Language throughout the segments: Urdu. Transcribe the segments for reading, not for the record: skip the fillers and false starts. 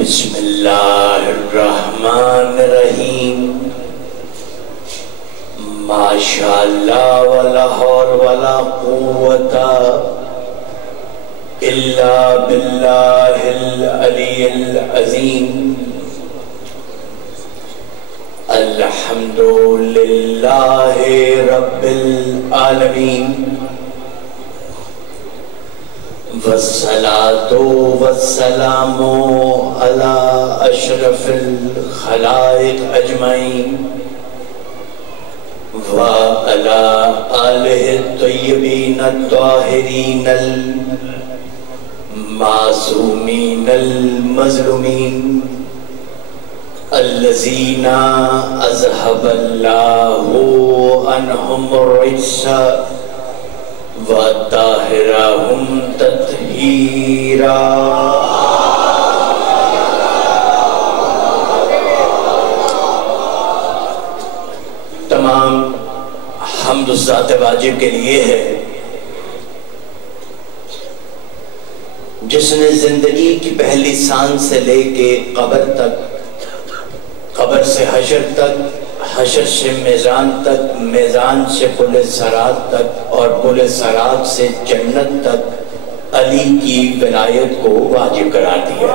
بسم اللہ الرحمن الرحیم ما شاء اللہ ولا حول ولا قوت الا باللہ العلی العظیم الحمد للہ رب العالمین والصلاة والسلام على أشرف الخلائق أجمعين وعلى آله الطيبين الطاهرين المعصومين المظلومين الذين أذهب الله عنهم الرجس وَطَاهِرَهُمْ تَطْهِيرًا۔ تمام حمد ذات واجب کے لیے ہے جس نے زندگی کی پہلی سانس سے لے کے قبر تک، قبر سے حشر تک، حشر سے میزان تک، میزان سے پل صراط تک، اور پل صراط سے جنت تک علی کی ولایت کو واجب قرار دیا۔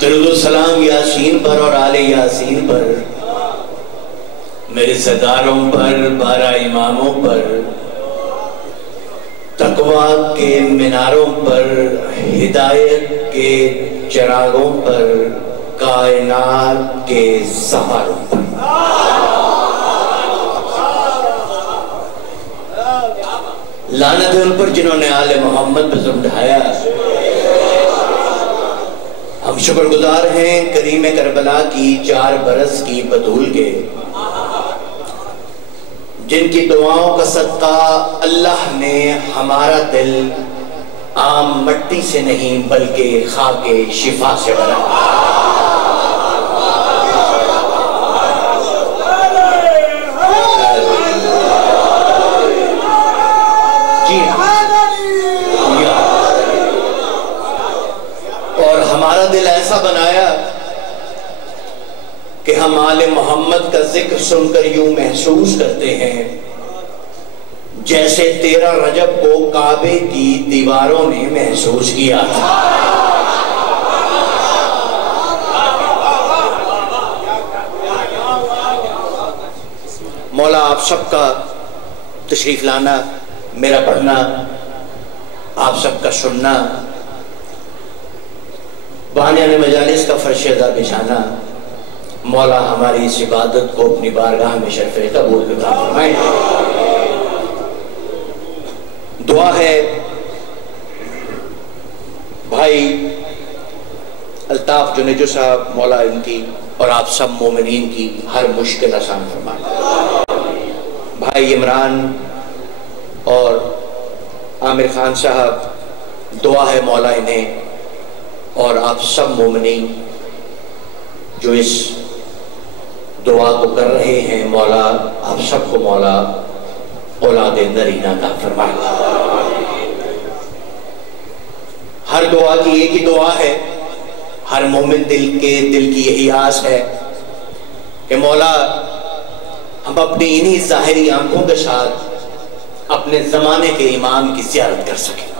درود و سلام یاسین پر اور آل یاسین پر، میرے سرداروں پر، 12 اماموں پر، تقویٰ کے میناروں پر، ہدایت کے چراغوں پر، کائنات کے سہاروں پر۔ لعنت ہے ان پر جنہوں نے آل محمد پہ ظلم ڈھایا۔ ہم شکر گزار ہیں کریم کربلا کی 4 برس کی بطول کے، جن کی دعاؤں کا صدقہ اللہ نے ہمارا دل عام مٹی سے نہیں بلکہ خاک شفا سے بنایا۔ جی ہاں، اور ہمارا دل ایسا بنایا کہ ہم آل محمد کا ذکر سن کر یوں محسوس کرتے ہیں جیسے 13 رجب کو کعبے کی دیواروں نے محسوس کیا تھا۔ مولا آپ سب کا تشریف لانا، میرا پڑھنا، آپ سب کا سننا، بانیان مجالس کا فرش ادا بچھانا، مولا ہماری اس عبادت کو اپنی بارگاہ میں شرف قبول عطا فرمائے۔ دعا ہے بھائی الطاف جنیجو صاحب، مولا ان کی اور آپ سب مومنین کی ہر مشکل آسان فرمائے۔ بھائی عمران اور عامر خان صاحب، دعا ہے مولا انہیں اور آپ سب مومنین جو اس دعا کو کر رہے ہیں، مولا آپ سب کو مولا اولاد نرینہ عطا فرمائے۔ ہر دعا کی ایک ہی دعا ہے، ہر مومن دل کی یہی آس ہے کہ مولا ہم اپنی انہی ظاہری آنکھوں کے ساتھ اپنے زمانے کے امام کی زیارت کر سکیں۔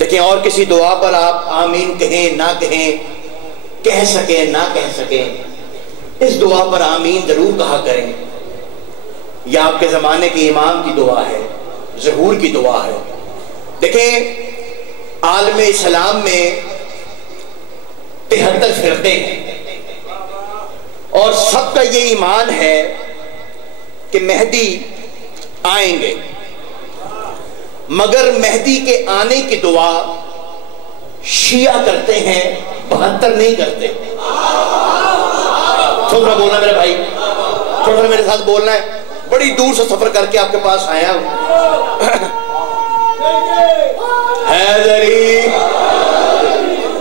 دیکھیں، اور کسی دعا پر آپ آمین کہیں نہ کہیں، کہہ سکیں نہ کہہ سکیں، اس دعا پر آمین ضرور کہا کریں۔ یہ آپ کے زمانے کے امام کی دعا ہے، ظہور کی دعا ہے۔ دیکھیں، عالم اسلام میں 73 فرقے ہیں اور سب کا یہ ایمان ہے کہ مہدی آئیں گے، مگر مہدی کے آنے کی دعا شیعہ کرتے ہیں، 72 نہیں کرتے۔ تھوڑا بولنا میرے بھائی، تھوڑا میرے ساتھ بولنا ہے، بڑی دور سے سفر کر کے آپ کے پاس آیا ہوں۔ حیدری،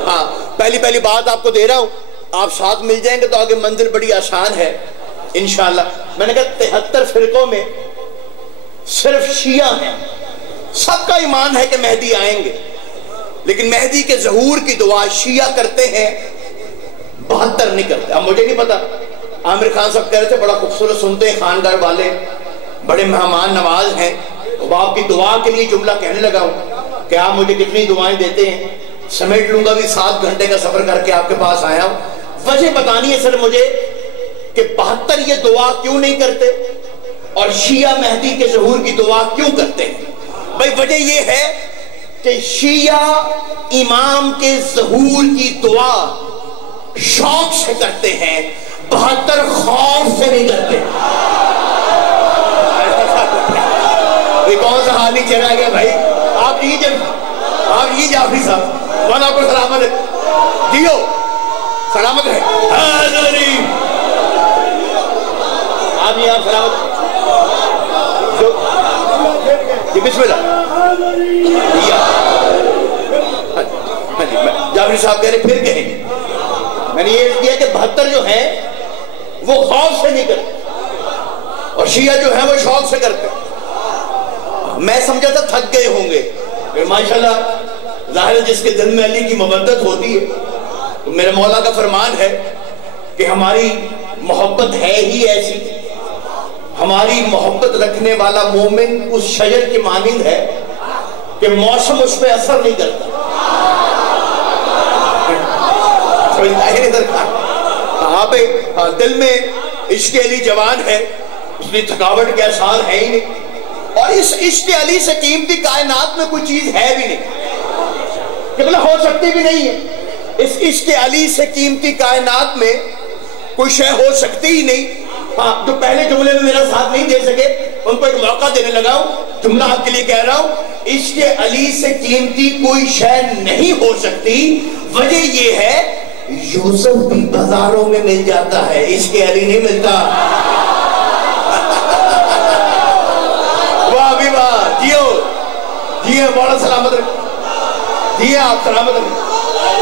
ہاں، پہلی بات آپ کو دے رہا ہوں، آپ ساتھ مل جائیں گے تو آگے منزل بڑی آسان ہے انشاءاللہ۔ میں نے کہا 73 فرقوں میں صرف شیعہ ہیں، سب کا ایمان ہے کہ مہدی آئیں گے، لیکن مہدی کے ظہور کی دعا شیعہ کرتے ہیں، 72 نہیں کرتے۔ اب مجھے نہیں پتا، عامر خان صاحب کہہ رہے تھے بڑا خوبصورت سنتے ہیں، خاندار والے بڑے مہمان نواز ہیں، تو آپ کی دعا کے لیے جملہ کہنے لگا ہوں کہ آپ مجھے کتنی دعائیں دیتے ہیں، سمیٹ لوں گا بھی 7 گھنٹے کا سفر کر کے آپ کے پاس آیا ہوں۔ وجہ بتانی ہے سر مجھے کہ 72 یہ دعا کیوں نہیں کرتے اور شیعہ مہدی کے ظہور کی دعا کیوں کرتے ہیں؟ بھائی وجہ یہ ہے کہ شیعہ امام کے ظہور کی دعا شوق سے کرتے ہیں، 72 خوف سے نہیں کرتے۔ کون سا حال نہیں چلا گیا بھائی؟ آپ یہ جعفری صاحب والا کو سلامت ہے دیو، سلامت ہے حاضری آپ یہاں سلامت جی بسم اللہ جعفری صاحب کہہ رہے پھر کہیں، میں نے یہ کیا کہ 72 جو ہیں وہ خوف سے نہیں کرتے اور شیعہ جو ہیں وہ شوق سے کرتے۔ میں سمجھا تھا تھک گئے ہوں گے، ماشاءاللہ ظاہر جس کے دل میں علی کی مودت ہوتی ہے، تو میرے مولا کا فرمان ہے کہ ہماری محبت ہے ہی ایسی، ہماری محبت رکھنے والا مومن اس شجر کی مانند ہے کہ موسم اس پہ اثر نہیں کرتا۔ آپ دل میں عشق علی جوان ہے، اس لیے تھکاوٹ کے اثار ہے ہی نہیں، اور اس عشق علی سے قیمتی کائنات میں کوئی چیز ہے بھی نہیں، کتنا ہو سکتی بھی نہیں ہے۔ اس عشق علی سے قیمتی کائنات میں کوئی شے ہو سکتی ہی نہیں۔ ہاں جو پہلے جملے میں میرا ساتھ نہیں دے سکے ان کو ایک موقع دینے لگا ہوں، جملہ آپ کے لیے کہہ رہا ہوں، عشق علی سے قیمتی کوئی شے نہیں ہو سکتی۔ وجہ یہ ہے یوسف بھی بازاروں میں مل جاتا ہے، عشق علی نہیں ملتا۔ واہ بھی واہ، جیو بڑا سلامت رکھ، جی آپ سلامت رکھ،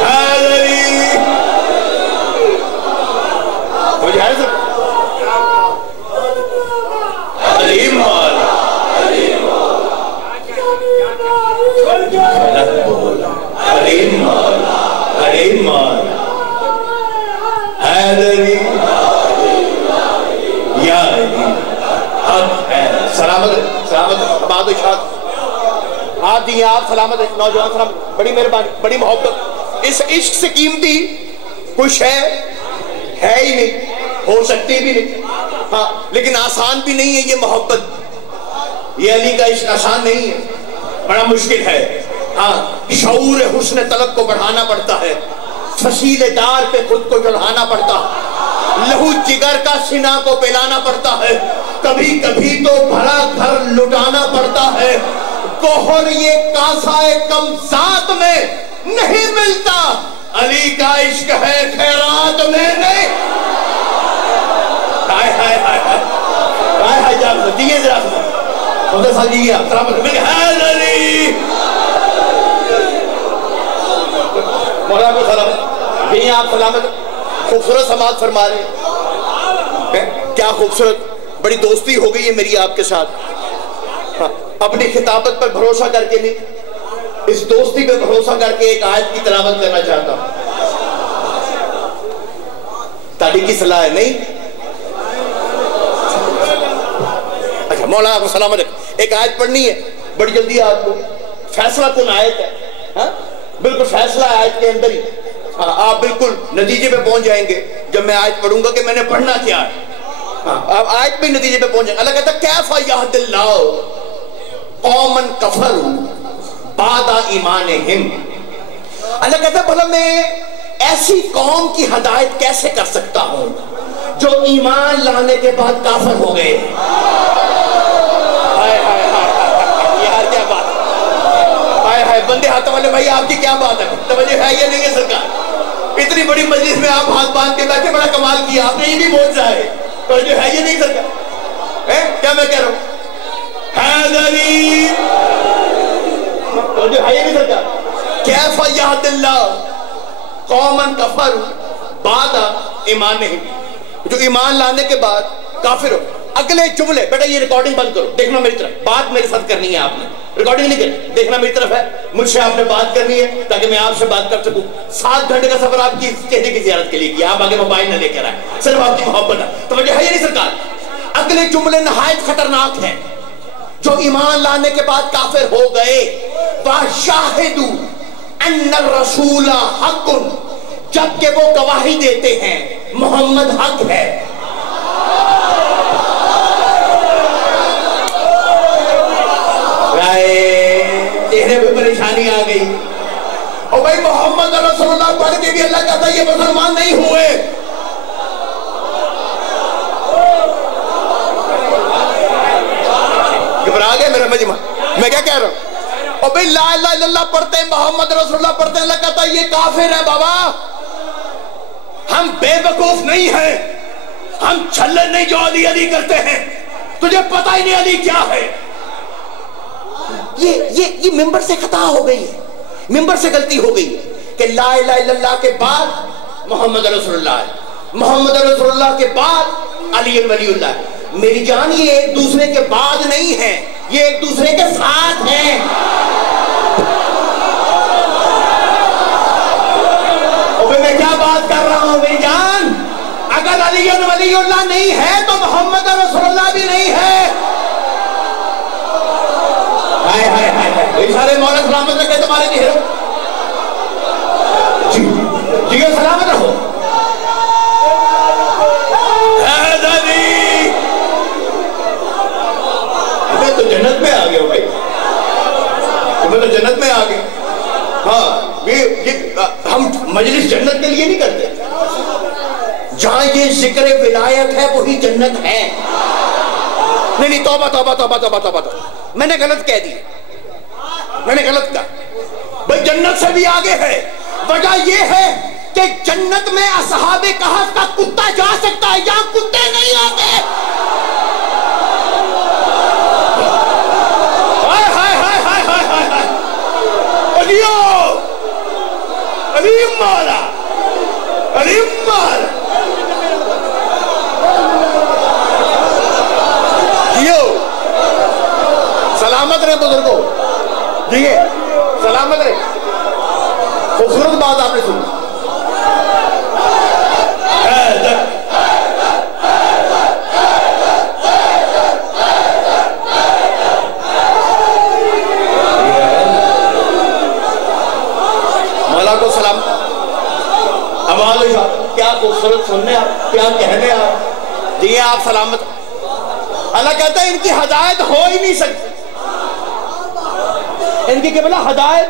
حاضری مجھے ہے سب علیم مولا علیم مولا علیم مولا حیدری یا علی حق ہے۔ سلامت سلامت بات اشارت آپ دیئے، آپ سلامت ہے نوجوان سلامت، بڑی مہربانی، بڑی محبت۔ اس عشق سے قیمتی کچھ ہے ہی نہیں، ہو سکتی بھی نہیں، ہاں لیکن آسان بھی نہیں ہے یہ محبت، یہ علی کا عشق آسان نہیں ہے، بڑا مشکل ہے۔ ہاں شعور حسن طلب کو بڑھانا پڑتا ہے، فصیل دار پہ خود کو چڑھانا پڑتا ہے، لہو جگر کا سینہ کو پلانا پڑتا ہے، کبھی کبھی تو بھرا گھر لٹانا پڑتا ہے، گوہر یہ کاسائے کم ذات میں نہیں ملتا، علی کا عشق ہے خیرات میں نہیں۔ ہائے ہائے ہائے ہائے ہائے جانب دیئے ذرا خدا صاحب جی آپ سلامت ملے حیدری مولا کو سلامت دیئے آپ سلامت۔ خوبصورت سماعت فرما رہے ہیں، کیا خوبصورت، بڑی دوستی ہو گئی ہے میری آپ کے ساتھ، اپنی خطابت پر بھروسہ کر کے نہیں، اس دوستی پہ بھروسہ کر کے ایک آیت کی تلاوت کرنا چاہتا ہوں۔ تاریخ کی صلاح ہے نہیں؟ اچھا مولا آپ کو سلامت رکھ، ایک آیت پڑھنی ہے بڑی جلدی آپ کو، فیصلہ کن آیت ہے، ہاں بالکل فیصلہ آیت کے اندر ہی، آپ بالکل نتیجے پہ پہنچ جائیں گے جب میں آیت پڑھوں گا کہ میں نے پڑھنا کیا ہے، آپ آیت پہ نتیجے پہ پہنچ جائیں گے۔ اللہ کہتا ہے کیفا یہد اللہ قوما کفروا بعد ایمانہم، اللہ کہتا ہے بھلا میں ایسی قوم کی ہدایت کیسے کر سکتا ہوں جو ایمان لانے کے بعد کافر ہو گئے۔ یار کیا بات، ہائے ہائے بندے ہاتھ والے بھائی آپ کی کیا بات ہے، توجہ ہے یہ نہیں ہے سرکار، اتنی بڑی مجلس میں آپ ہاتھ باندھ کے بیٹھے، بڑا کمال کیا آپ نے، یہ بھی موجزہ ہے، توجہ ہے یہ نہیں سرکار، کیا میں کہہ رہا ہوں حیدری، توجہ ہے یہ نہیں سرکار، کیفا یہد اللہ قوما کفروا بعد ایمانہم، جو ایمان لانے کے بعد کافر ہو۔ اگلے جملے، بیٹا یہ ریکارڈنگ بند کرو، دیکھنا میری طرف، بات میرے ساتھ کرنی ہے آپ نے، ریکارڈنگ نہیں کرنی، دیکھنا میری طرف ہے، مجھ سے آپ نے بات کرنی ہے تاکہ میں آپ سے بات کر سکوں۔ 7 گھنٹے کا سفر آپ کی چہرے کی زیارت کے لیے کیا، آپ آگے موبائل نہ لے کر آئے، صرف آپ کی محبت ہے۔ توجہ ہے یا نہیں سرکار؟ اگلے جملے نہایت خطرناک ہیں۔ جو ایمان لانے کے بعد کافر ہو گئے، وَشَاهِدُوا أَنَّ الرَّسُولَ حَقٌ، جبکہ وہ گواہی دیتے ہیں محمد حق ہے۔ چہرے پہ پریشانی آ گئی، اور بھائی محمد رسول اللہ پڑھ کے بھی اللہ کہتا ہے یہ مسلمان نہیں ہوئے۔ گھبرا گئے میرا مجمع، میں کیا کہہ رہا ہوں؟ اور بھائی لا الہ الا اللہ پڑھتے ہیں، محمد رسول اللہ پڑھتے ہیں، اللہ کہتا ہے یہ کافر ہے۔ بابا ہم بے وقوف نہیں ہیں، ہم چھلے نہیں جو علی علی کرتے ہیں، تجھے پتہ ہی نہیں علی کیا ہے۔ یہ ممبر سے خطا ہو گئی ہے، ممبر سے غلطی ہو گئی ہے کہ لا الہ الا اللہ کے بعد محمد رسول اللہ ہے، محمد رسول اللہ کے بعد علی ولی اللہ ہے۔ میری جان یہ ایک دوسرے کے بعد نہیں ہے، یہ ایک دوسرے کے ساتھ ہیں۔ اور میں کیا بات کر رہا ہوں میری جان؟ اگر علی ولی اللہ نہیں ہے تو محمد رسول اللہ بھی نہیں ہے۔ سارے مولا سلامت رکھے تمہارے چہروں، جی سلامت رہو۔ حیدری تمہیں تو جنت میں آ گئے ہو بھائی، تمہیں تو جنت میں آ گئے۔ ہاں ہم مجلس جنت کے لیے نہیں کرتے، جہاں یہ ذکر ولایت ہے وہی جنت ہے۔ نہیں توبہ توبہ توبہ توبہ توبہ، میں نے غلط کہہ دی، میں نے غلط کہا۔ بھئی جنت سے بھی آگے ہے، وجہ یہ ہے کہ جنت میں اصحاب کہف کا کتا جا سکتا ہے، یہاں کتے نہیں آتے۔ ہائے ہائے ہائے ہائے ہائے ہائے ہائے، علیو علیم مولا علیم مولا، سلامت رہے بزرگوں، جی سلامت رہے۔ خوبصورت بات آپ نے سنی۔ مولا کو سلام، آواز کیا خوبصورت سننے آپ، کیا کہنے آپ، جی آپ سلامت۔ اللہ کہتا ہے ان کی ہدایت ہو ہی نہیں سکتی، ان کی قبلہ ہدایت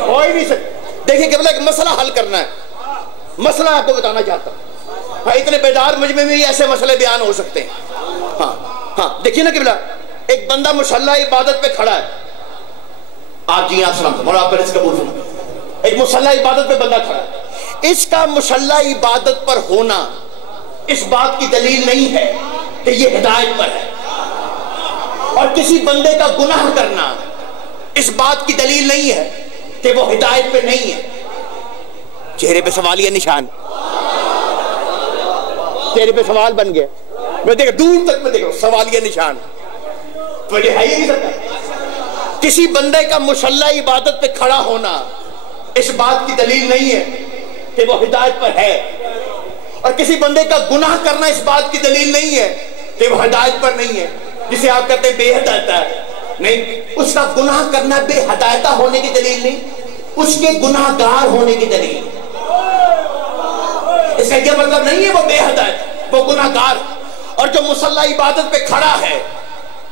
ہو ہی نہیں سکتی۔ دیکھیں قبلہ ایک مسئلہ حل کرنا ہے، مسئلہ آپ کو بتانا چاہتا ہوں۔ ہاں اتنے بیدار مجمع میں بھی ایسے مسئلے بیان ہو سکتے ہیں۔ ہاں دیکھیے نا قبلہ، ایک بندہ مصلی عبادت پہ کھڑا ہے، آپ جی آپ سلام، مولا آپ کا رزق قبول فرمائے۔ ایک مصلی عبادت پہ بندہ کھڑا ہے، اس کا مصلی عبادت پر ہونا اس بات کی دلیل نہیں ہے کہ یہ ہدایت پر ہے، اور کسی بندے کا گناہ کرنا اس بات کی دلیل نہیں ہے کہ وہ ہدایت پہ نہیں ہے۔ چہرے پہ سوالیہ نشان، چہرے پہ سوال بن گیا، میں دیکھ دور تک میں دیکھ رہا ہوں سوالیہ نشان، تو یہ ہے ہی نہیں سکتا۔ کسی بندے کا مصلی عبادت پہ کھڑا ہونا اس بات کی دلیل نہیں ہے کہ وہ ہدایت پر ہے، اور کسی بندے کا گناہ کرنا اس بات کی دلیل نہیں ہے کہ وہ ہدایت پر نہیں ہے۔ جسے آپ کہتے ہیں بے ہدایتہ ہے، نہیں، اس کا گناہ کرنا بے ہدایتہ ہونے کی دلیل نہیں، اس کے گناہ گار ہونے کی دلیل۔ اس کا یہ مطلب نہیں ہے وہ بے ہدایت، وہ گناہ گار۔ اور جو مصلی عبادت پہ کھڑا ہے،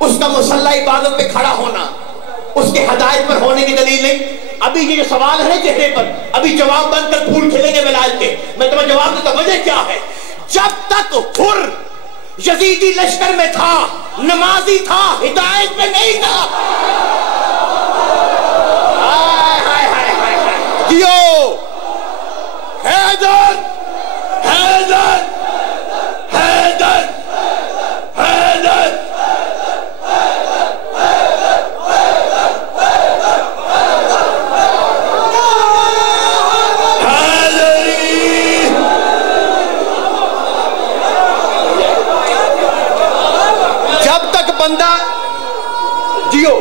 اس کا مصلی عبادت پہ کھڑا ہونا اس کے ہدایت پر ہونے کی دلیل نہیں۔ ابھی یہ جو سوال ہے چہرے پر، ابھی جواب بن کر پھول کھلیں گے ولایت کے، میں تمہیں جواب دیتا، وجہ کیا ہے؟ جب تک حر یزیدی لشکر میں تھا، نمازی تھا، ہدایت میں نہیں تھا۔ دیو حیدر حیدر حیدر حیدر، بندہ جیو.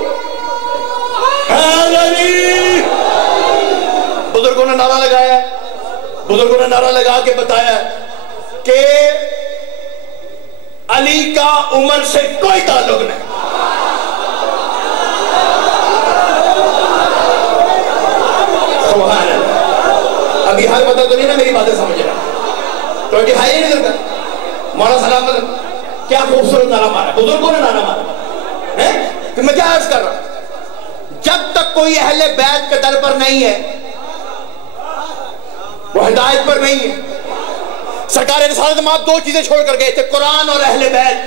بزرگوں نے نعرہ لگایا, بزرگوں نے نعرہ لگا کے بتایا کہ علی کا عمر سے کوئی تعلق نہیں. سبحان اللہ. ابھی حال پتہ تو نہیں نا میری باتیں سمجھ رہا, تو ہے ہی نہیں کرتا. مولا سلام کیا خوبصورت نعرہ مارا, بزرگوں نے نعرہ مارا. کہ میں کیا عرض کر رہا ہوں, جب تک کوئی اہل بیت کے در پر نہیں ہے وہ ہدایت پر نہیں ہے. سرکار رسالت میں آپ دو چیزیں چھوڑ کر گئے تھے, قرآن اور اہل بیت.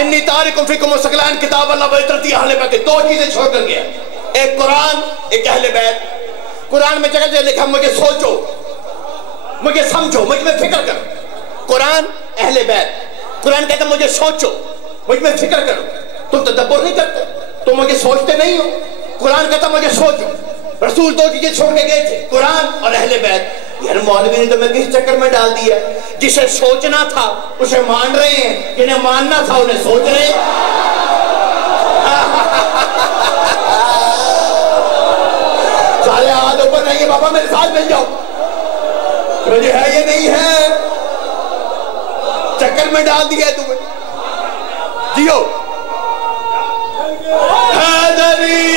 انی تارکم فیکم ثقلین کتاب اللہ و عترتی اہل بیت, دو چیزیں چھوڑ کر گیا, ایک قرآن ایک اہل بیت. قرآن میں جگہ جگہ لکھا مجھے سوچو, مجھے سمجھو, مجھ میں فکر کرو. قرآن اہل بیت. قرآن کہتا مجھے سوچو, مجھ میں فکر کرو. تم تدبر نہیں کرتے, تم مجھے سوچتے نہیں ہو. قرآن کہتا مجھے سوچو. رسول دو چیزیں چھوڑ کے گئے تھے, قرآن اور اہل بیت. یار مولوی نے تو میں کس چکر میں ڈال دیا, جسے سوچنا تھا اسے مان رہے ہیں, جنہیں ماننا تھا انہیں سوچ رہے ہیں. سارے ہاتھ اوپر نہیں ہے, بابا میرے ساتھ مل جاؤ. مجھے ہے یہ نہیں ہے, چکر میں ڈال دیا ہے تمہیں. جیو حیدری.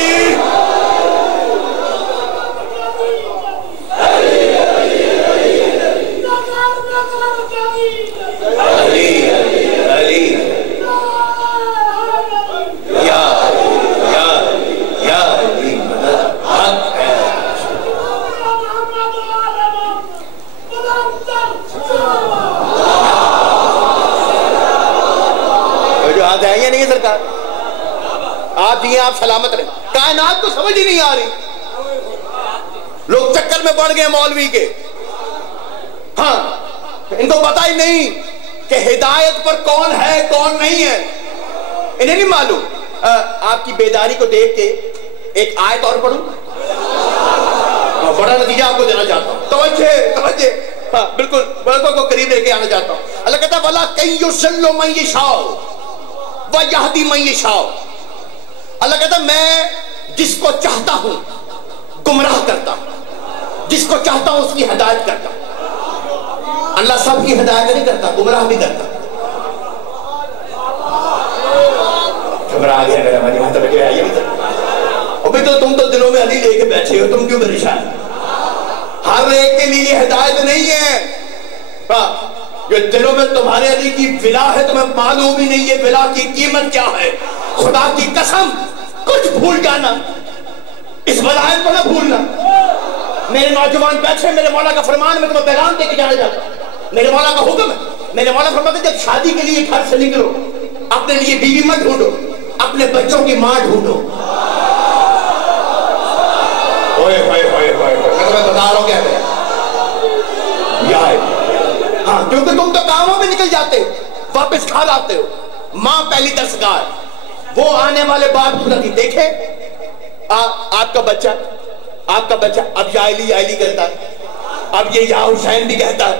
ہے یا نہیں سرکار؟ آپ جی آپ سلامت رہے. کائنات کو سمجھ ہی نہیں آ رہی, لوگ چکر میں پڑ گئے مولوی کے. ہاں ان کو پتہ ہی نہیں کہ ہدایت پر کون ہے کون نہیں ہے, انہیں نہیں معلوم. آپ کی بیداری کو دیکھ کے ایک آیت اور پڑھوں, بڑا نتیجہ آپ کو دینا چاہتا ہوں. توجہ ہاں بالکل بالکل کو قریب لے کے آنا چاہتا ہوں. اللہ کہتا ہے وَلَا كَيْ يُضِلُّ مَن يَشَاءُ وَيَهْدِي مَن يَشَاءُ. اللہ کہتا ہے میں جس کو چاہتا ہوں گمراہ کرتا ہوں, جس کو چاہتا ہوں اس کی ہدایت کرتا ہوں. اللہ سب کی ہدایت نہیں کرتا, گمراہ بھی کرتا. گھبرا گیا میرا بھائی, وہاں تک آئیے. ابھی تو تم تو دلوں میں علی لے کے بیٹھے ہو, تم کیوں پریشان؟ ہر ایک کے لیے ہدایت نہیں ہے. جو دلوں میں تمہارے علی کی ولا ہے تمہیں معلوم ہی نہیں ہے ولا کی قیمت کیا ہے. خدا کی قسم کچھ بھول جانا, اس ولایت کو نہ بھولنا. میرے نوجوان بیٹھے, میرے مولا کا فرمان میں تمہیں پیغام دے کے جانا چاہتا ہوں. میرے مولا کا حکم ہے, میرے مولا فرماتے ہیں جب شادی کے لیے گھر سے نکلو اپنے لیے بیوی مت ڈھونڈو, اپنے بچوں کی ماں ڈھونڈو. میں تمہیں بتا رہا ہوں کیا ہے. ہاں کیونکہ تم تو کاموں میں نکل جاتے ہو, واپس گھر آتے ہو. ماں پہلی درسگار, وہ آنے والے باپ کو دیکھے آپ کا بچہ اب یا علی کہتا ہے, اب یہ یا حسین بھی کہتا ہے,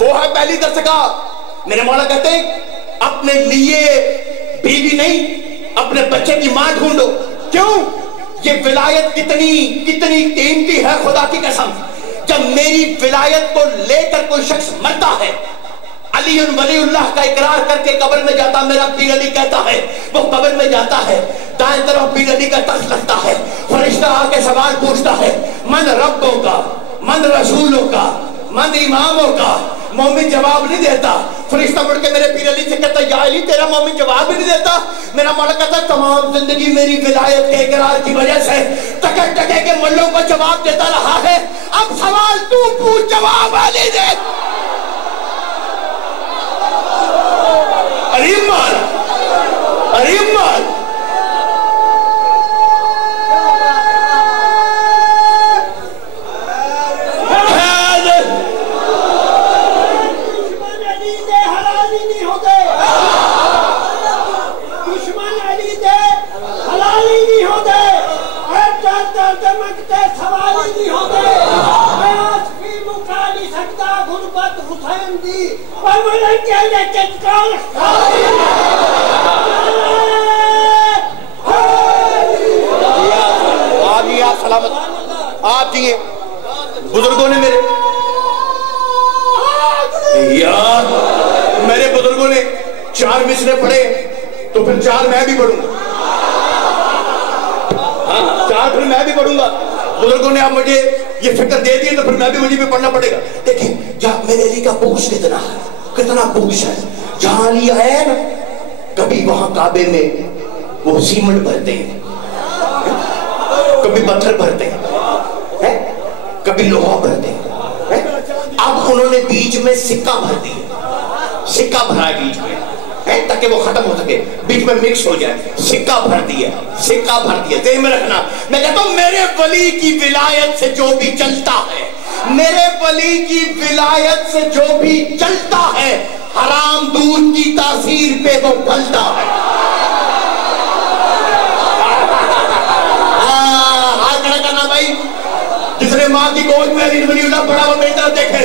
وہ ہے پہلی درسگار. میرے مولا کہتے ہیں اپنے لیے بیوی نہیں اپنے بچے کی ماں ڈھونڈو. کیوں؟ یہ ولایت کتنی قیمتی ہے خدا کی قسم. جب میری ولایت کو لے کر کوئی شخص مرتا ہے, علی ولی اللہ کا اقرار کر کے قبر میں جاتا, میرا پیر علی کہتا ہے, وہ قبر میں جاتا ہے, دائیں طرف پیر علی کا تخت لگتا ہے, فرشتہ آ کے سوال پوچھتا ہے من ربوں کا, من رسولوں کا, من اماموں کا. مومن جواب نہیں دیتا. فرشتہ مڑ کے میرے پیر علی سے کہتا یا علی تیرا مومن جواب بھی نہیں دیتا. میرا مولا کہتا تمام زندگی میری ولایت کے اقرار کی وجہ سے ٹکے ٹکے کے ملوں کو جواب دیتا رہا ہے, اب سوال تو پوچھ جواب علی دے. عریم مال حسین دی اور وہ لڑکے سلامت آپ جیے. بزرگوں نے میرے بزرگوں نے 4 مصرے پڑھے تو پھر 4 میں بھی پڑھوں گا. ہاں 4 پھر میں بھی پڑھوں گا. بزرگوں نے اب مجھے یہ فکر دے دی تو پھر میں بھی مجھے بھی پڑھنا پڑے گا. دیکھیں جہاں میرے علی کا بغض کتنا ہے, کتنا بغض ہے. جہاں علی آئے نا کبھی وہاں کعبے میں وہ سیمنٹ بھرتے ہیں, کبھی پتھر بھرتے ہیں, کبھی لوہا بھرتے ہیں. اب انہوں نے بیچ میں سکہ بھر دیا, سکہ بھرا بیچ میں تاکہ وہ ختم ہو سکے, بیچ میں مکس ہو جائے. سکہ بھر دیا, سکہ بھر دیا. ذہن میں رکھنا, میں کہتا ہوں میرے ولی کی ولایت سے جو بھی چلتا ہے, میرے ولی کی ولایت سے جو بھی چلتا ہے, حرام دودھ کی تاثیر پہ وہ پھلتا ہے. ہاتھ کھڑا کرنا بھائی جس نے ماں کی گود میں علی ولی اللہ پڑھا وہ میری طرف دیکھے.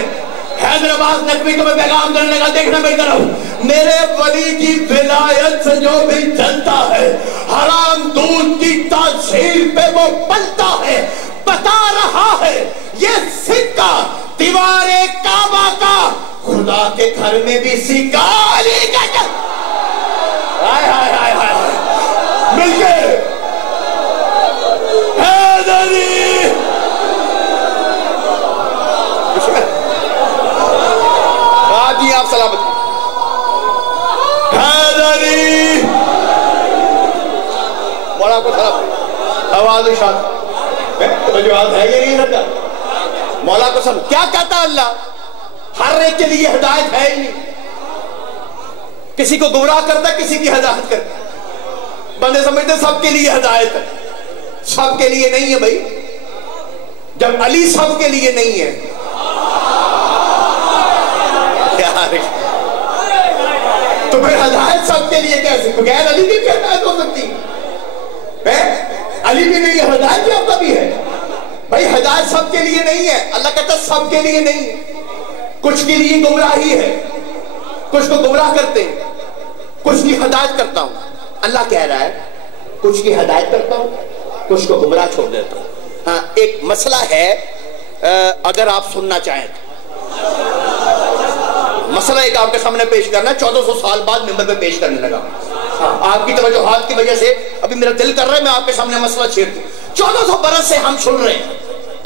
حیدرآباد نقوی کو میں پیغام کرنے کا دیکھنا میری طرف. میرے ولی کی ولایت سے جو بھی چلتا ہے, حرام دودھ کی تاثیر پہ وہ پلتا ہے. بتا رہا ہے یہ سکہ دیوار کعبہ کا, خدا کے گھر میں بھی سکہ علی کا چل. ہائے ہائے ہائے ہائے مل کے حیدری آپ سلامت. حیدری مولا کو سلام. آواز اشارت توجہ ہے یہ نہیں رکھا. مولا کو سلام. کیا کہتا اللہ؟ ہر ایک کے لیے ہدایت ہے ہی نہیں. کسی کو گمراہ کرتا, کسی کی ہدایت کرتا. بندے سمجھتے سب کے لیے ہدایت ہے, سب کے لیے نہیں ہے بھائی. جب علی سب کے لیے نہیں ہے تو پھر ہدایت سب کے لیے کیسے؟ بغیر علی کی ہدایت ہو سکتی ہے؟ علی بھی نہیں ہے, ہدایت بھی آپ کا بھی ہے بھائی. ہدایت سب کے لیے نہیں ہے. اللہ کہتا ہے سب کے لیے نہیں ہے. کچھ کے لیے گمراہی ہے, کچھ کو گمراہ کرتے ہیں, کچھ کی ہدایت کرتا ہوں. اللہ کہہ رہا ہے کچھ کی ہدایت کرتا ہوں, کچھ کو گمراہ چھوڑ دیتا ہوں. ہاں ایک مسئلہ ہے, اگر آپ سننا چاہیں تو مسئلہ ایک آپ کے سامنے پیش کرنا. 1400 سال بعد ممبر پہ پیش کرنے لگا. آپ کی توجہات کی وجہ سے ابھی میرا دل کر رہا ہے میں آپ کے سامنے مسئلہ چھیڑ دوں. 1400 برس سے ہم سن رہے ہیں.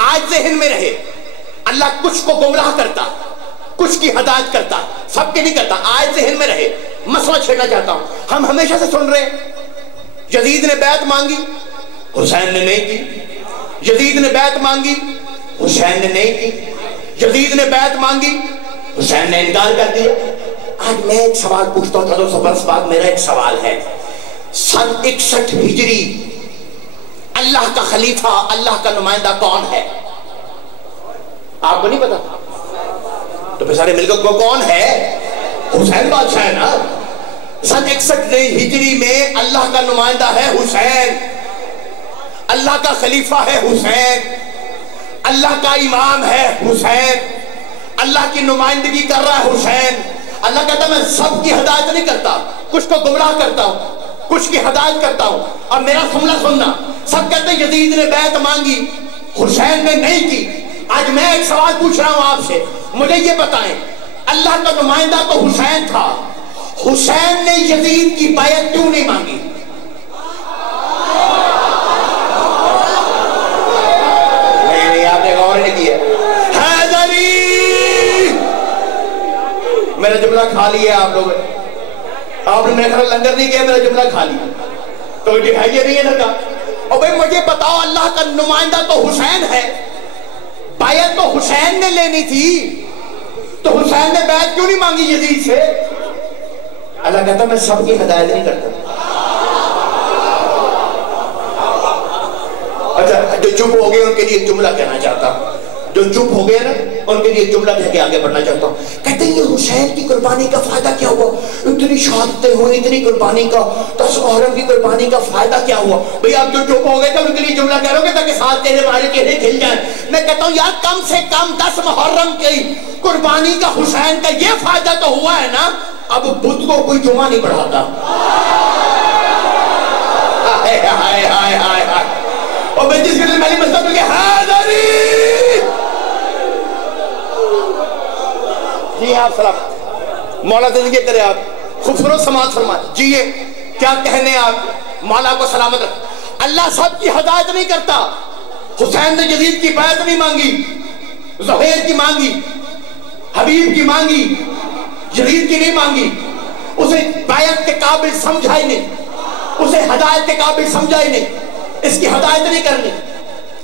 آج ذہن میں رہے اللہ کچھ کو گمراہ کرتا, کچھ کی ہدایت کرتا, سب کے نہیں کرتا. آج ذہن میں رہے مسئلہ چھیڑنا چاہتا ہوں. ہم ہمیشہ سے سن رہے ہیں یزید نے بیعت مانگی, حسین نے نہیں کی. یزید نے بیعت مانگی, حسین نے نہیں کی. یزید نے بیعت مانگی, حسین نے انکار کر دیا. آج میں ایک سوال پوچھتا ہوں, 1400 برس بعد میرا ایک سوال ہے. سن 61 ہجری اللہ کا خلیفہ, اللہ کا نمائندہ کون ہے؟ آپ کو نہیں پتا؟ تو پھر سارے مل کر کون ہے؟ حسین بادشاہ ہے نا. سن 61 ہجری میں اللہ کا نمائندہ ہے حسین, اللہ کا خلیفہ ہے حسین, اللہ کا امام ہے حسین, اللہ کی نمائندگی کر رہا ہے حسین. اللہ کہتا میں سب کی ہدایت نہیں کرتا, کچھ کو گمراہ کرتا ہوں, کچھ کی ہدایت کرتا ہوں. اب میرا جملہ سننا. سب کہتے ہیں یزید نے بیعت مانگی, حسین نے نہیں کی. آج میں ایک سوال پوچھ رہا ہوں آپ سے, مجھے یہ بتائیں اللہ کا نمائندہ تو حسین تھا, حسین نے یزید کی بیعت کیوں نہیں مانگی؟ نہیں آپ نے غور نہیں کیا. میرا جملہ کھا لیا آپ لوگ, آپ نے میرے گھر لنگر نہیں کیا, میرا جملہ کھا لیا. تو یہ نہیں ہے لگا. اور بھئی مجھے بتاؤ اللہ کا نمائندہ تو حسین ہے, بیعت تو حسین نے لینی تھی, تو حسین نے بیعت کیوں نہیں مانگی یزید سے؟ اللہ کہتا میں سب کی ہدایت نہیں کرتا. اچھا جو چپ ہو گئے ان کے لیے ایک جملہ کہنا چاہتا ہوں, جو چپ ہو گئے نا ان کے لیے ایک جملہ کہہ کے آگے بڑھنا چاہتا ہوں. کہتے ہیں یہ حسین کی قربانی کا فائدہ کیا ہوا؟ اتنی شہادتیں ہوئی, اتنی قربانی کا, 10 محرم کی قربانی کا فائدہ کیا ہوا؟ بھئی آپ جو چپ ہو گئے تھے ان کے لیے جملہ کہہ رہے ہو تاکہ ساتھ کہنے والے چہرے کھل جائیں. میں کہتا ہوں یار کم سے کم 10 محرم کی قربانی کا حسین کا یہ فائدہ تو ہوا ہے نا. اب بدھ کو کوئی جمعہ نہیں پڑھاتا. اور میں جس کے دل میں مسئلہ بلکہ حیدری. جی آپ سلام مولا زندگی کرے, آپ خوبصورت سماعت فرمائے. جیے کیا کہنے, آپ مولا کو سلامت رکھ. اللہ سب کی ہدایت نہیں کرتا. حسین نے یزید کی بیعت نہیں مانگی, زہیر کی مانگی, حبیب کی مانگی, یزید کی نہیں مانگی. اسے بیعت کے قابل سمجھا ہی نہیں, اسے ہدایت کے قابل سمجھا ہی نہیں. اس کی ہدایت نہیں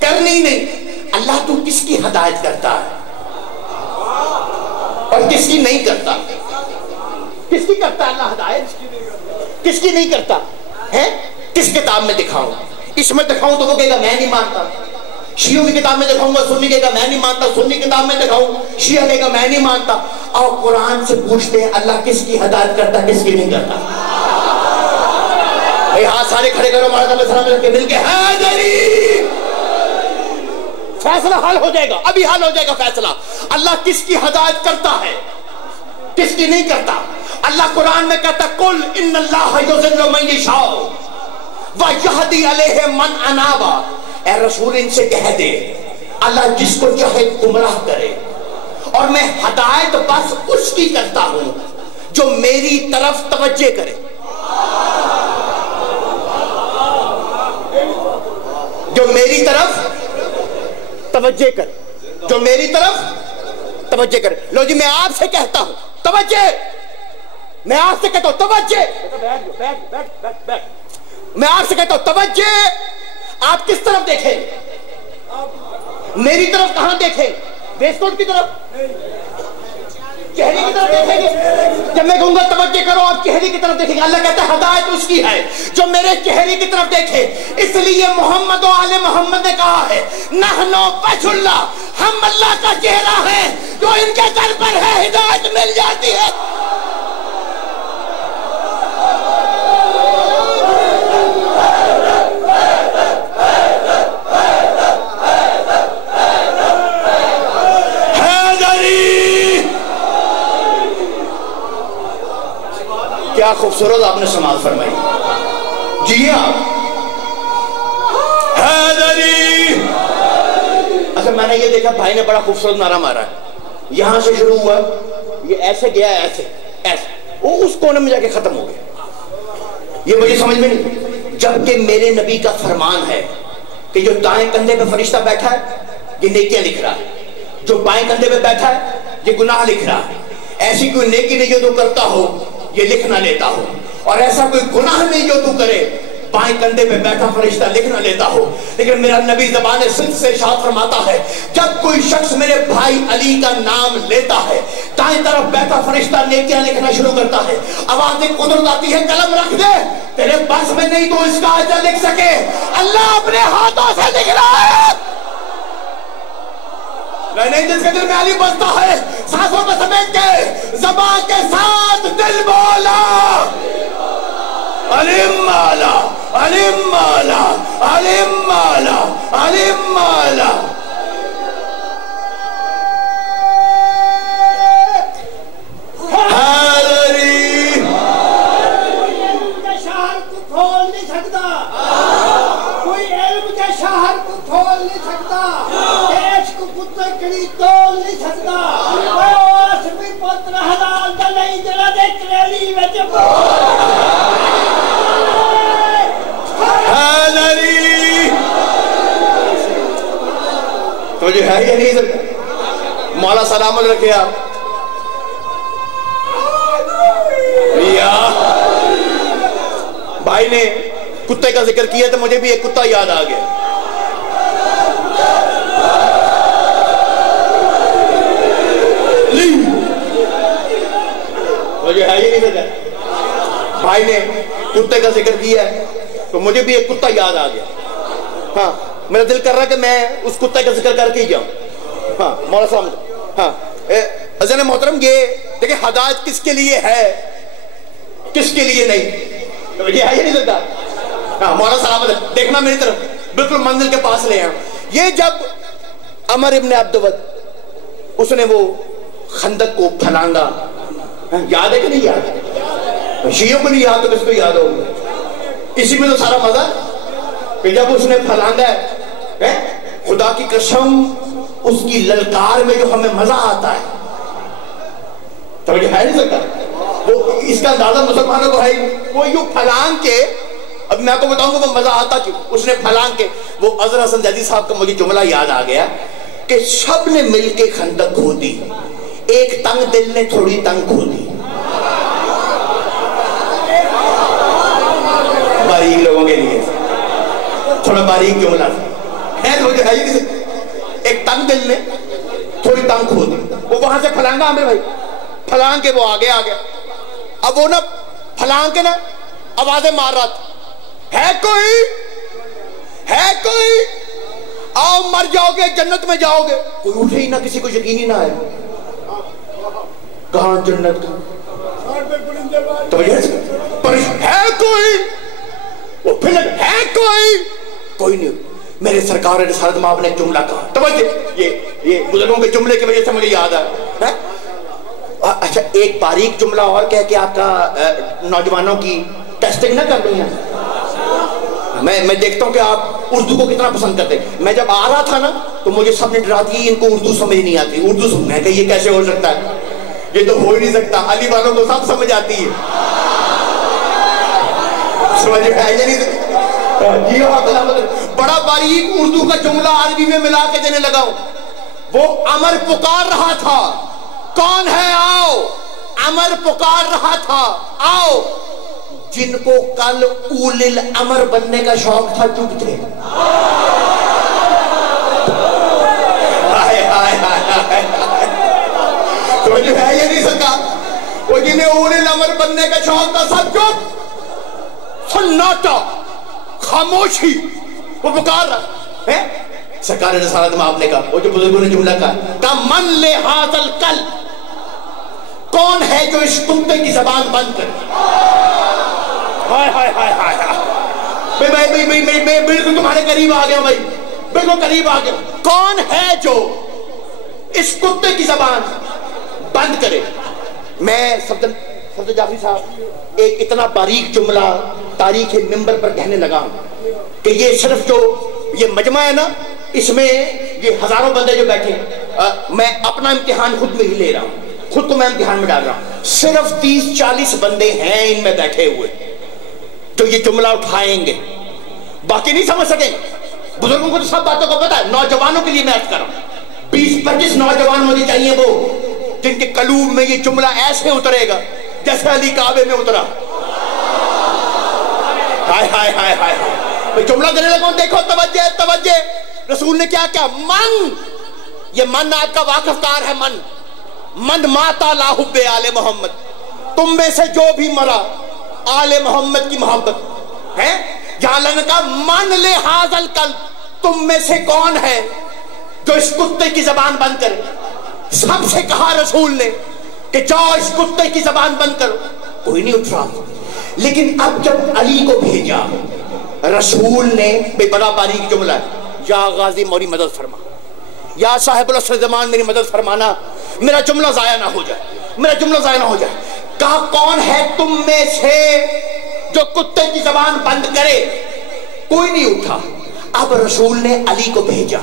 کرنی نہیں. اللہ تو کس کی ہدایت کرتا ہے اور کس کی نہیں کرتا؟ کس کی کرتا اللہ ہدایت, کس کی نہیں کرتا ہے؟ کس کتاب میں دکھاؤں؟ اس میں دکھاؤں تو وہ کہے گا میں نہیں مانتا. شیعوں کی کتاب میں دکھاؤں گا, سنی کہے گا میں نہیں مانتا. سنی کتاب میں دکھاؤں, شیعہ کہے گا میں نہیں مانتا. اور قرآن سے پوچھتے ہیں اللہ کس کی ہدایت کرتا, کس کی نہیں کرتا؟ ہاں سارے کھڑے کرو, ہمارا سلام رکھ کے مل کے حیدری. فیصلہ حل ہو جائے گا, ابھی حل ہو جائے گا فیصلہ. اللہ کس کی ہدایت کرتا ہے, کس کی نہیں کرتا. اللہ قرآن میں کہتا قل ان اللہ یضل من یشاء ویہدی علیہ من اناب. اے رسول ان سے کہہ دے اللہ جس کو چاہے گمراہ کرے, اور میں ہدایت بس اس کی کرتا ہوں جو میری طرف توجہ کرے. جو میری طرف توجہ کر, جو میری طرف توجہ کر. لو جی میں آپ سے کہتا ہوں توجہ, میں آپ سے کہتا ہوں توجہ, میں آپ سے کہتا ہوں توجہ. آپ کس طرف دیکھیں, میری طرف کہاں دیکھیں؟ ویسٹ کوٹ کی طرف, چہرے کی طرف دیکھیں گے؟ جب میں کہوں گا توجہ کرو آپ چہرے کی طرف دیکھیں گے. اللہ کہتا ہے ہدایت اس کی ہے جو میرے چہرے کی طرف دیکھے. اس لیے محمد و آل محمد نے کہا ہے نحنو وجہ اللہ, ہم اللہ کا چہرہ ہے, جو ان کے در پر ہے ہدایت مل جاتی ہے. کیا خوبصورت آپ نے سماعت فرمائی. جی آپ حیدری. اچھا میں نے یہ دیکھا بھائی نے بڑا خوبصورت نعرہ مارا ہے, یہاں سے شروع ہوا, یہ ایسے گیا ایسے ایسے, وہ اس کونے میں جا کے ختم ہو گیا. یہ مجھے سمجھ میں نہیں. جبکہ میرے نبی کا فرمان ہے کہ جو دائیں کندھے پہ فرشتہ بیٹھا ہے یہ نیکیاں لکھ رہا ہے, جو بائیں کندھے پہ بیٹھا ہے یہ گناہ لکھ رہا ہے. ایسی کوئی نیکی نہیں جو تو کرتا ہو یہ لکھنا لیتا ہو, اور ایسا کوئی گناہ نہیں جو تو کرے بائیں کندھے پہ بیٹھا فرشتہ لکھنا لیتا ہو. لیکن میرا نبی زبان صدق سے ارشاد فرماتا ہے جب کوئی شخص میرے بھائی علی کا نام لیتا ہے دائیں طرف بیٹھا فرشتہ نیکیاں لکھنا شروع کرتا ہے. آواز قدرت آتی ہے قلم رکھ دے, تیرے بس میں نہیں تو اس کا اجر لکھ سکے. اللہ اپنے ہاتھوں سے لکھ رہا ہے. نہیں جس کے دل میں علی بستا ہے سانسوں کو سمیٹ کے زبان کے ساتھ دل بولا علم مالا علم مالا علم مالا علم مالا. حیدری شہر کو کھول نہیں سکتا, کوئی علم کے شہر کو کھول نہیں سکتا, دیش کو پتر کڑی تول نہیں سکتا. وہ بھی پتر حلال دا نہیں جڑا دے کریلی وچ حیدری. تو جو ہے یہ نہیں سکتا. مولا سلامت رکھے آپ. بھائی نے کتے کا ذکر کیا تو مجھے بھی ایک کتا یاد آ گیا. مجھے ہے ہی نہیں سکتا. بھائی نے کتے کا ذکر کیا ہے تو مجھے بھی ایک کتا یاد آ گیا. ہاں میرا دل کر رہا کہ میں اس کتے کا ذکر کر کے ہی جاؤں. ہاں مولا صاحب. ہاں عزیز محترم, یہ دیکھیں ہدایت کس کے لیے ہے کس کے لیے نہیں, یہ ہے ہی نہیں سکتا. ہاں مولا سلامت دیکھنا میری طرف, بالکل منزل کے پاس لے آئیں. یہ جب عمر ابن عبدود اس نے وہ خندق کو پھلانگا, یاد ہے کہ نہیں یاد؟ شیعوں کو نہیں یاد تو کس کو یاد ہوگا؟ اسی میں تو سارا مزہ کہ جب اس نے پھلانگا ہے خدا کی قسم اس کی للکار میں جو ہمیں مزہ آتا ہے توجہ ہے نہیں سکتا وہ اس کا اندازہ مسلمانوں کو ہے وہ یوں پھلانگ کے اب میں آپ کو بتاؤں گا وہ مزہ آتا کیوں اس نے پھلانگ کے وہ عذر حسن زیدی صاحب کا مجھے جملہ یاد آ گیا کہ سب نے مل کے خندق کھودی ایک تنگ دل نے تھوڑی تنگ کھودی باریک لوگوں کے لیے تھوڑا باریک جملہ ہے جو ہے ایک تنگ دل نے تھوڑی تنگ کھودی وہ وہاں سے پھلانگا ہمیں بھائی پھلانگ کے وہ آگے آگیا اب وہ نا پھلانگ کے نا آوازیں مار رہا تھا ہے کوئی آؤ مر جاؤ گے جنت میں جاؤ گے کوئی اٹھے ہی نہ کسی کو یقین ہی نہ آئے کہاں جنت تو ہے کوئی وہ پھر ہے کوئی نہیں میرے سرکار رسالت مآب نے ایک جملہ کہا توجہ یہ بزرگوں کے جملے کی وجہ سے مجھے یاد آیا اچھا ایک باریک جملہ اور کہہ کے آپ کا نوجوانوں کی ٹیسٹنگ نہ کر لوں یہاں میں دیکھتا ہوں کہ آپ اردو کو کتنا پسند کرتے ہیں میں جب آ رہا تھا نا تو مجھے سب نے ڈراتی ان کو اردو سمجھ نہیں آتی اردو سننا ہے کہ یہ کیسے ہو سکتا ہے یہ تو ہو ہی نہیں سکتا علی والوں کو سب سمجھ آتی ہے سمجھ ہے یہ نہیں جی بڑا باریک اردو کا جملہ عربی میں ملا کے دینے لگا ہوں وہ عمر پکار رہا تھا کون ہے آؤ عمر پکار رہا تھا آؤ جن کو کل اول الامر بننے کا شوق تھا چپ تھے تو جو ہے یہ نہیں سکا وہ جنہیں اول الامر بننے کا شوق تھا سب چپ سناٹا خاموشی وہ پکار رہا ہے سرکار رسالت میں آپ نے کہا وہ جو بزرگوں نے جملہ کہا من لحاظ القلب کون ہے جو اس کتے کی زبان بند کرے میں بالکل تمہارے قریب آ گیا بھائی بالکل قریب آ گیا کون ہے جو اس کتے کی زبان بند کرے میں صفدر جعفری صاحب ایک اتنا باریک جملہ تاریخ منبر پر کہنے لگا کہ یہ صرف جو یہ مجمع ہے نا اس میں یہ ہزاروں بندے جو بیٹھے میں اپنا امتحان خود میں ہی لے رہا ہوں خود کو میں امتحان میں ڈال رہا ہوں صرف 30-40 بندے ہیں ان میں بیٹھے ہوئے جو یہ جملہ اٹھائیں گے باقی نہیں سمجھ سکیں بزرگوں کو تو سب باتوں کو پتا ہے نوجوانوں کے لیے میں عرض کر رہا ہوں 20-25 نوجوان مجھے چاہیے وہ جن کے قلوب میں یہ جملہ ایسے اترے گا جیسے علی کعبے میں اترا ہائے ہائے ہائے ہائے جملہ دینے لگا دیکھو توجہ رسول نے کیا کیا من یہ من آپ کا واقف کار ہے من ماتا لا حب آل محمد تم میں سے جو بھی مرا آل محمد کی محبت ہے جہاں لگنے کا من لحاظ القلب تم میں سے کون ہے جو اس کتے کی زبان بند کرے سب سے کہا رسول نے کہ جاؤ اس کتے کی زبان بند کرو کوئی نہیں اٹھ رہا لیکن اب جب علی کو بھیجا رسول نے بے بڑا باریک جملہ ہے یا غازی موری مدد فرما یا صاحب العصر زمان میری مدد فرمانا میرا جملہ ضائع نہ ہو جائے کہا کون ہے تم میں سے جو کتے کی زبان بند کرے کوئی نہیں اٹھا اب رسول نے علی کو بھیجا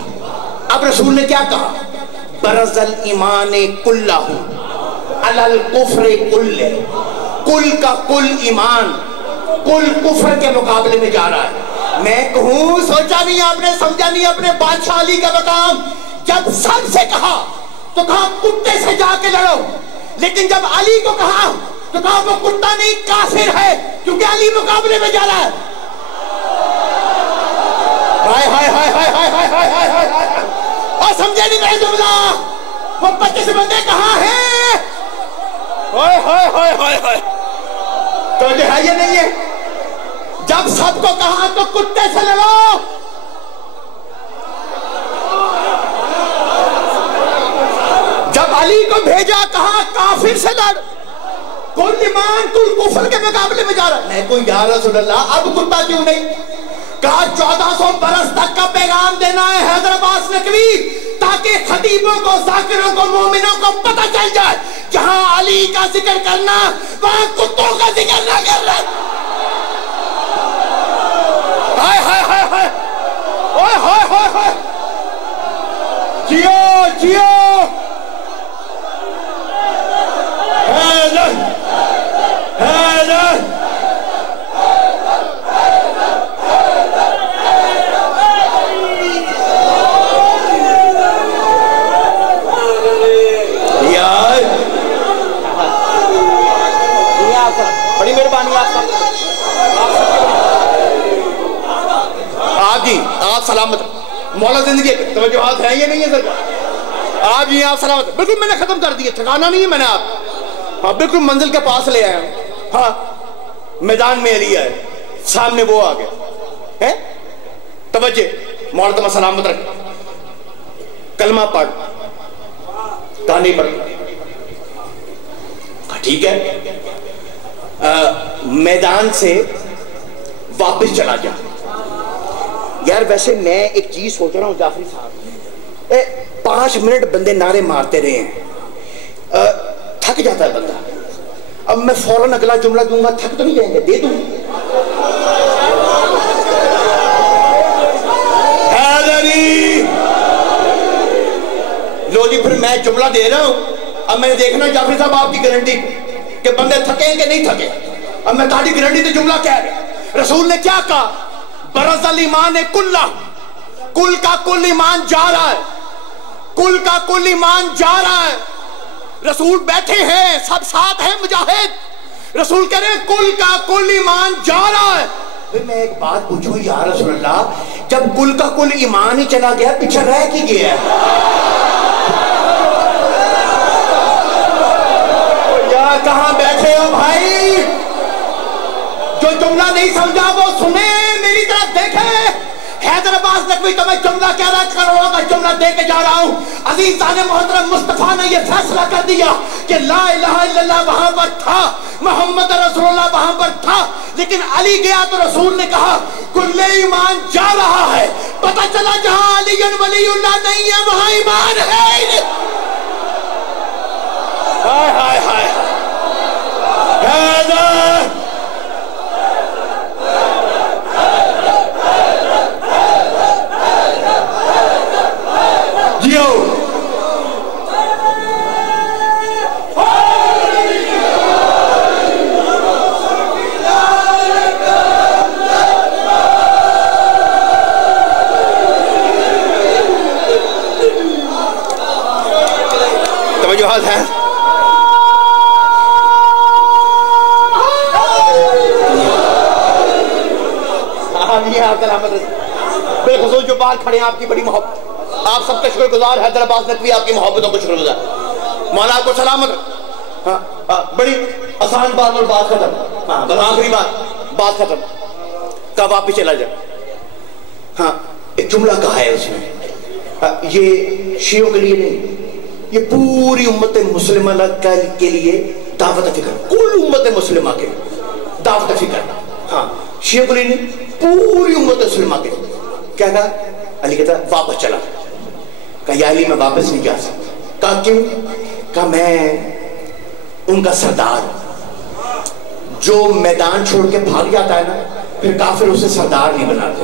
اب رسول نے کیا کہا برز الایمان کلہ علی الکفر کلہ کل کا کل ایمان کل کفر کے مقابلے میں جا رہا ہے میں کہوں سوچا نہیں آپ نے سمجھا نہیں اپنے بادشاہ علی کا مقام جب سب سے کہا تو کہا کتے سے جا کے لڑو لیکن جب علی کو کہا تو کہا وہ کتا نہیں کافر ہے کیونکہ علی مقابلے میں جا رہا ہے ہائے ہائے ہائے ہائے ہائے ہائے ہائے ہائے ہائے ہائے اور سمجھے نہیں میں جملہ وہ 25 بندے کہاں ہیں ہائے ہائے ہائے ہائے ہائے تو جو ہے یہ نہیں ہے جب سب کو کہا تو کتے سے لڑو جب علی کو بھیجا کہا کافر سے لڑ کل ایمان کل کفر کے مقابلے میں جا رہا میں کوئی یا رسول اللہ اب کتا کیوں نہیں کہا 1400 برس تک کا پیغام دینا ہے حیدر عباس نقوی تاکہ خطیبوں کو ذاکروں کو مومنوں کو پتہ چل جائے جہاں علی کا ذکر کرنا وہاں کتوں کا ذکر نہ کرنا ہائے ہائے ہائے ہائے ہائے ہائے ہائے جیو جیو حیدر حیدر یار بڑی مہربانی آپ جی آپ سلامت مولا زندگی توجہات ہیں یہ نہیں ہے سر آپ جی آپ سلامت بالکل میں نے ختم کر دیا ٹھکانا نہیں ہے میں نے آپ ہاں بالکل منزل کے پاس لے آیا ہوں ہاں میدان میں ایریا ہے سامنے وہ آ گیا ہے توجہ مولا تمہیں سلامت رکھ کلمہ پڑھ کہانی پڑھ ٹھیک ہے میدان سے واپس چلا جا یار ویسے میں ایک چیز سوچ رہا ہوں جعفری صاحب 5 منٹ بندے نعرے مارتے رہے ہیں تھک جاتا ہے بندہ اب میں فوراً اگلا جملہ دوں گا تھک تو نہیں جائیں گے دے دوں حیدری لو جی پھر میں جملہ دے رہا ہوں اب میں نے دیکھنا جعفری صاحب آپ کی گارنٹی کہ بندے تھکیں کہ نہیں تھکے اب میں تاری گارنٹی سے جملہ کہہ رہا رسول نے کیا کہا برز الایمان کلہ کل کا کل ایمان جا رہا ہے کل کا کل ایمان جا رہا ہے رسول بیٹھے ہیں سب ساتھ ہیں مجاہد رسول کہہ رہے ہیں کل کا کل ایمان جا رہا ہے پھر میں ایک بات پوچھوں یا رسول اللہ جب کل کا کل ایمان ہی چلا گیا پیچھے رہ کی گیا یا کہاں بیٹھے ہو بھائی جو جملہ نہیں سمجھا وہ سنے میری طرف دیکھے حیدر عباس نقوی تو میں جملہ کہہ رہا کروڑوں کا جملہ دے کے جا رہا ہوں عزیزان محترم مصطفیٰ نے یہ فیصلہ کر دیا کہ لا الہ الا اللہ وہاں پر تھا محمد رسول اللہ وہاں پر تھا لیکن علی گیا تو رسول نے کہا کل ایمان جا رہا ہے پتہ چلا جہاں علی ولی اللہ نہیں ہے وہاں ایمان ہے ہائے ہائے ہائے حیدر جیو توجہات ہیں بالخصوص جو بات کھڑے ہیں آپ کی بڑی محبت آپ سب کا شکر گزار حیدر عباس نقوی آپ کی محبتوں کو شکر گزار مولا آپ کو سلامت بڑی آسان بات اور بات ختم بس آخری بات ختم کب واپس چلا جائے ہاں ایک جملہ کہا ہے اس میں یہ شیعوں کے لیے نہیں یہ پوری امت مسلمہ کے لیے دعوت فکر کل امت مسلمہ کے دعوت فکر ہاں شیعوں کے لیے نہیں پوری امت مسلمہ کے کیا کہا علی کہتا واپس چلا کہا یا علی میں واپس نہیں جا سکتا کہا کیوں کہا میں ان کا سردار جو میدان چھوڑ کے بھاگ جاتا ہے نا پھر کافر اسے سردار نہیں بناتے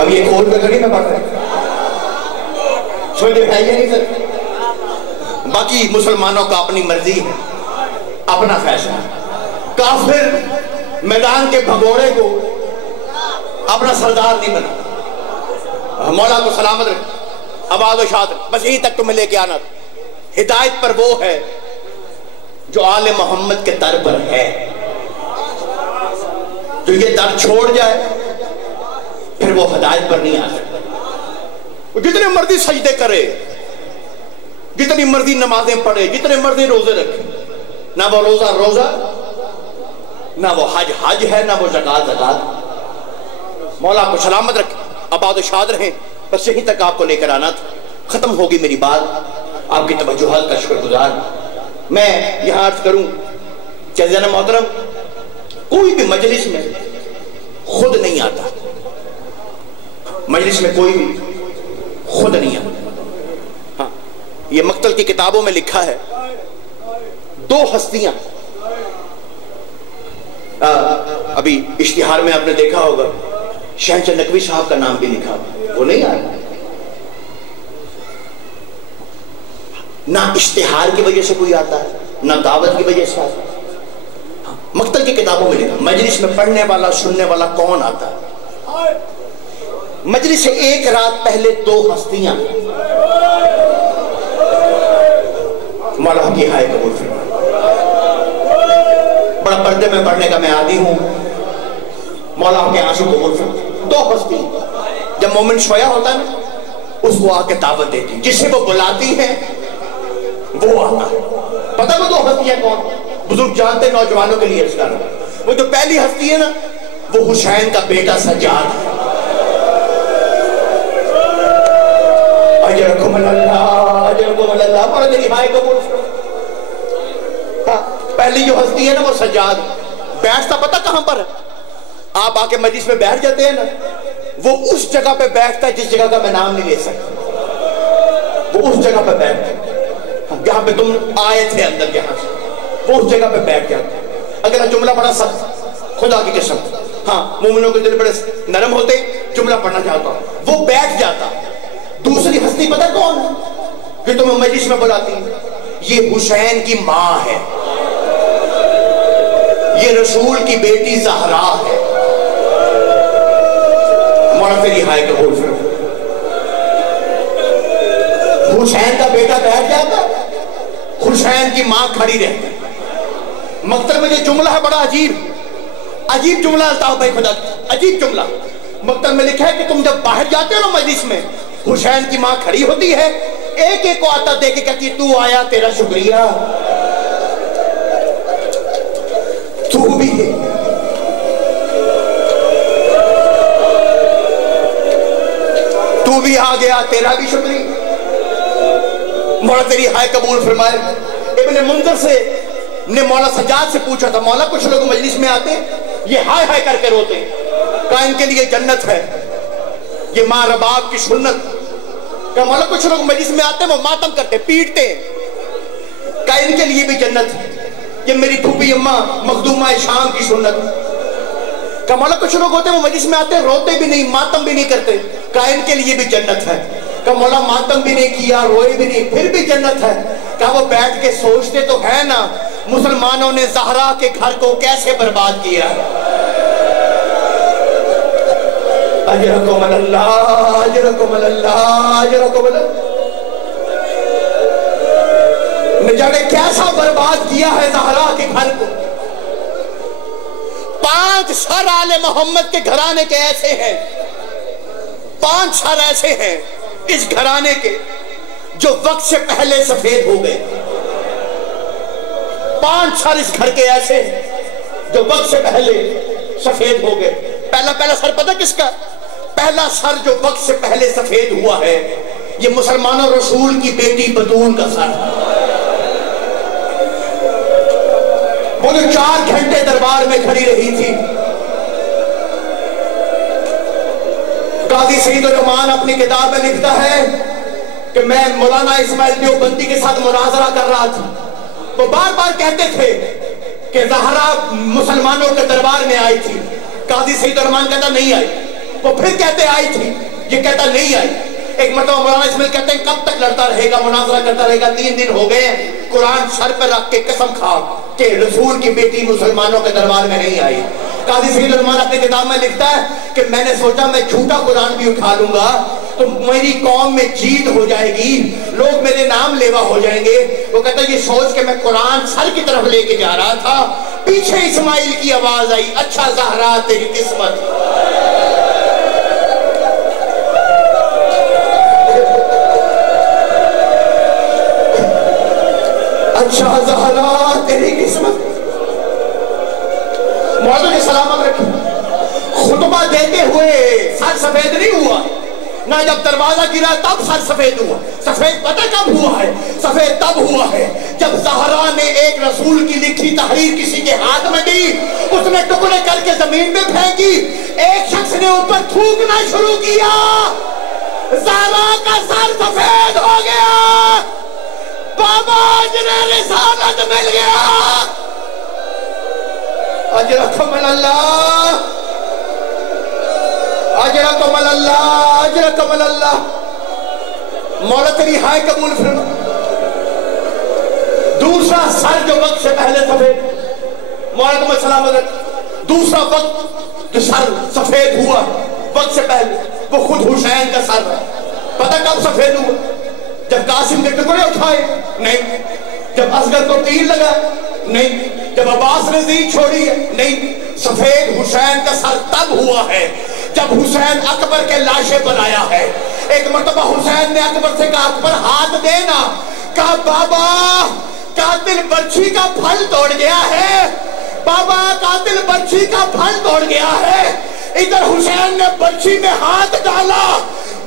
اب یہ کھول کر میں پڑھ رہا چھوٹے بھائی نہیں سر باقی مسلمانوں کا اپنی مرضی ہے اپنا فیصلہ کافر میدان کے بھگوڑے کو اپنا سردار نہیں بنا مولا کو سلامت رکھ آباد و شاد بس یہیں تک تمہیں لے کے آنا ہدایت پر وہ ہے جو آل محمد کے در پر ہے جو یہ در چھوڑ جائے پھر وہ ہدایت پر نہیں آ سکتا جتنے مرضی سجدے کرے جتنی مرضی نمازیں پڑھے جتنے مرضی روزے رکھے نہ وہ روزہ نہ وہ حج ہے نہ وہ زکات مولا کو سلامت رکھے آباد و شاد رہیں بس یہیں تک آپ کو لے کر آنا تھا ختم ہوگی میری بات آپ کی توجہات کا شکر گزار میں یہاں عرض کروں کہ عزیزان محترم کوئی بھی مجلس میں خود نہیں آتا مجلس میں کوئی بھی خود نہیں آتا ہاں یہ مقتل کی کتابوں میں لکھا ہے 2 ہستیاں ابھی اشتہار میں آپ نے دیکھا ہوگا شہنشاہ نقوی صاحب کا نام بھی لکھا، وہ نہیں آیا، نہ اشتہار کی وجہ سے کوئی آتا ہے نہ دعوت کی وجہ سے آتا ہے۔ مقتل کی کتابوں میں لکھا مجلس میں پڑھنے والا سننے والا کون آتا ہے؟ مجلس سے ایک رات پہلے 2 ہستیاں مولا کی ہائے قبول فرمائے، بڑا پردے میں پڑھنے کا میں عادی ہوں، مولا کے آنسو قبول فرمائے۔ 2 ہستی جب مومن سویا ہوتا ہے نا اس کو آ کے دعوت دیتی، جسے وہ بلاتی ہے وہ آتا ہے۔ پتہ وہ 2 ہستیاں کون؟ بزرگ جانتے نوجوانوں کے لیے اشارہ، وہ جو پہلی ہستی ہے نا وہ حسین کا بیٹا سجاد ہے۔ اجرکم اللہ اجرکم اللہ، مولا تیری ہائے قبول فرمائے۔ پہلی جو ہستی ہے نا وہ سجاد، بیٹھتا پتہ کہاں پر ہے؟ آپ آ کے مجلس میں بیٹھ جاتے ہیں نا، وہ اس جگہ پہ بیٹھتا ہے جس جگہ کا میں نام نہیں لے سکتا، وہ اس جگہ پہ بیٹھتا ہے جہاں پہ تم آئے تھے اندر، یہاں سے وہ اس جگہ پہ بیٹھ جاتا ہے۔ اگر جملہ بڑا سخت، خدا کی قسم، ہاں مومنوں کے دل بڑے نرم ہوتے، جملہ پڑھنا چاہتا ہوں، وہ بیٹھ جاتا۔ دوسری ہستی پتہ کون ہے کہ تمہیں مجلس میں بلاتی ہے؟ یہ حسین کی ماں ہے، یہ رسول کی بیٹی زہرا ہے۔ مولا تیری ہائے قبول فرمائے۔ حسین کا بیٹا بیٹھ جاتا، حسین کی ماں کھڑی رہتی۔ مقتل میں یہ جملہ ہے بڑا عجیب جملہ، الطاف بھائی خدا عجیب جملہ مقتل میں لکھا ہے کہ تم جب باہر جاتے ہو نا مجلس میں، حسین کی ماں کھڑی ہوتی ہے، ایک ایک کو آتا دے کے کہتی ہے تو آیا تیرا شکریہ، تو بھی ہے، تو بھی آ گیا تیرا بھی شکریہ۔ مولا تیری ہائے قبول فرمائے۔ ابن منذر سے نے مولا سجاد سے پوچھا تھا، مولا کچھ لوگ مجلس میں آتے یہ ہائے ہائے کر کے روتے، کہا ان کے لیے جنت ہے، یہ ماں رباب کی سنت۔ کہا مولا کچھ لوگ مجلس میں آتے وہ ماتم کرتے پیٹتے، کہا ان کے لیے بھی جنت ہے، یہ میری پھوپھی اماں مخدومہ شام کی سنت۔ کہا مولا کچھ لوگ ہوتے وہ مجلس میں آتے روتے بھی نہیں ماتم بھی نہیں کرتے، کہا ان کے لیے بھی جنت ہے۔ کہا مولا ماتم بھی نہیں کیا روئے بھی نہیں پھر بھی جنت ہے۔ کہا وہ بیٹھ کے سوچتے تو ہے نا مسلمانوں نے زہرا کے گھر کو کیسے برباد کیا۔ اجرکم اللہ اجرکم اللہ اجرکم اللہ، نہ جانے کیسا برباد کیا ہے زہرا کے گھر کو۔ 5 سر آل محمد کے گھرانے کے ایسے ہیں، 5 سر ایسے ہیں اس گھرانے کے جو وقت سے پہلے سفید ہو گئے۔ 5 سر اس گھر کے ایسے ہیں جو وقت سے پہلے سفید ہو گئے۔ پہلا سر پتہ کس کا؟ پہلا سر جو وقت سے پہلے سفید ہوا ہے یہ مسلمانوں رسول کی بیٹی بطول کا سر، وہ جو 4 گھنٹے دربار میں کھڑی رہی تھی۔ قاضی سعید الرحمان اپنی کتاب میں لکھتا ہے کہ میں مولانا اسماعیل دیوبندی کے ساتھ مناظرہ کر رہا تھا، وہ بار بار کہتے تھے کہ زہرا مسلمانوں کے دربار میں آئی تھی، قاضی سعید الرحمان کہتا نہیں آئی، وہ پھر کہتے آئی تھی، یہ کہتا نہیں آئی۔ ایک مرتبہ مولانا اسماعیل کہتے ہیں کب تک لڑتا رہے گا مناظرہ کرتا رہے گا، 3 دن ہو گئے ہیں، قرآن سر پر رکھ کے قسم کھا کہ رسول کی بیٹی مسلمانوں کے دربار میں نہیں آئی۔ قاضی سعید الرحمان اپنی کتاب میں لکھتا ہے کہ میں نے سوچا میں جھوٹا قرآن بھی اٹھا لوں گا تو میری قوم میں جیت ہو جائے گی، لوگ میرے نام لیوا ہو جائیں گے۔ وہ کہتا ہے یہ سوچ کے میں قرآن سر کی طرف لے کے جا رہا تھا، پیچھے اسماعیل کی آواز آئی اچھا زہرا تیری قسمت، اچھا زہرا تیری قسمت۔ مولانا نے سلامت رکھی، خطبہ دیتے ہوئے سر سفید نہیں ہوا، نہ جب دروازہ گرا تب سر سفید ہوا۔ سفید پتہ کب ہوا ہے؟ سفید تب ہوا ہے جب زہرا نے ایک رسول کی لکھی تحریر کسی کے ہاتھ میں دی، اس نے ٹکڑے کر کے زمین میں پھینکی، ایک شخص نے اوپر تھوکنا شروع کیا، زہرا کا سر سفید ہو گیا، بابا جنہیں رسالت مل گیا۔ اجرکم اللہ، اجرکم اللہ، اجرکم اللہ۔ مولا تیری ہائے قبول فرما۔ دوسرا سر جو وقت سے پہلے سفید، مولا تمہیں سلامت رکھ، دوسرا وقت جو سر سفید ہوا وقت سے پہلے وہ خود حسین کا سر ہے۔ پتہ کب سفید ہوا؟ جب قاسم کے ٹکڑے اٹھائے؟ نہیں۔ جب اصغر کو تیر لگا؟ نہیں۔ جب عباس نے زین چھوڑی ہے؟ نہیں۔ سفید حسین کا سر تب ہوا ہے جب حسین اکبر کے لاشے پر آیا ہے۔ ایک مرتبہ حسین نے اکبر سے کہا اکبر ہاتھ دینا، کہا بابا قاتل برچھی کا پھل توڑ گیا ہے، بابا قاتل برچھی کا پھل توڑ گیا ہے۔ ادھر حسین نے برچھی میں ہاتھ ڈالا،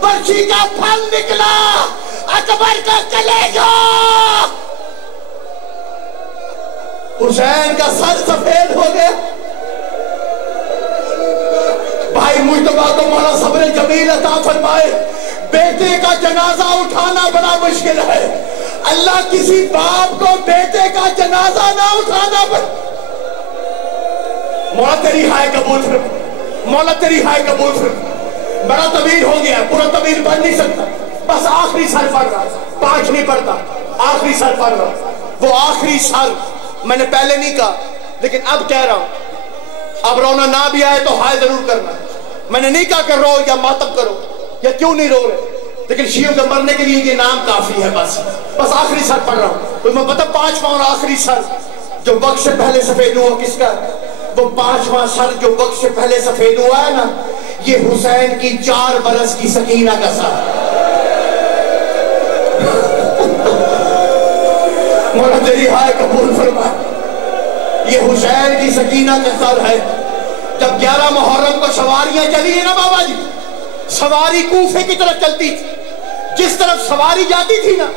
برچھی کا پھل نکلا، اکبر کا کلیجہ، حسین کا سر سفید ہو گیا۔ بھائی مجتبیٰ کو مولا صبر جمیل عطا فرمائے۔ بیٹے کا جنازہ اٹھانا بڑا مشکل ہے، اللہ کسی باپ کو بیٹے کا جنازہ نہ اٹھانا پڑے۔ مولا تیری ہائے قبول فرما، مولا تیری ہائے قبول فرما۔ بڑا طویل ہو گیا، پورا طویل پڑھ نہیں سکتا، بس آخری سر پڑھ رہا، 5 نہیں پڑھتا، آخری سر پڑھ رہا۔ وہ آخری سر میں نے پہلے نہیں کہا لیکن اب کہہ رہا ہوں، اب رونا نہ بھی آئے تو ہائے ضرور کرنا۔ میں نے نہیں کہا کہ رو یا ماتم کرو یا کیوں نہیں رو رہے، لیکن شیعوں کے مرنے کے لیے یہ نام کافی ہے۔ بس آخری سر پڑھ رہا ہوں۔ تو میں پتہ 5واں اور آخری سر جو وقت سے پہلے سفید ہوا کس کا ہے؟ وہ 5واں سر جو وقت سے پہلے سفید ہوا ہے نا، یہ حسین کی 4 برس کی سکینہ کا سر ہے۔ مولا تیری ہائے قبول فرما۔ یہ حسین کی سکینہ کا سر ہے۔ جب 11 محرم کو سواریاں چلی ہیں نا بابا جی، سواری کوفے کی طرف چلتی تھی، جس طرف سواری جاتی تھی نا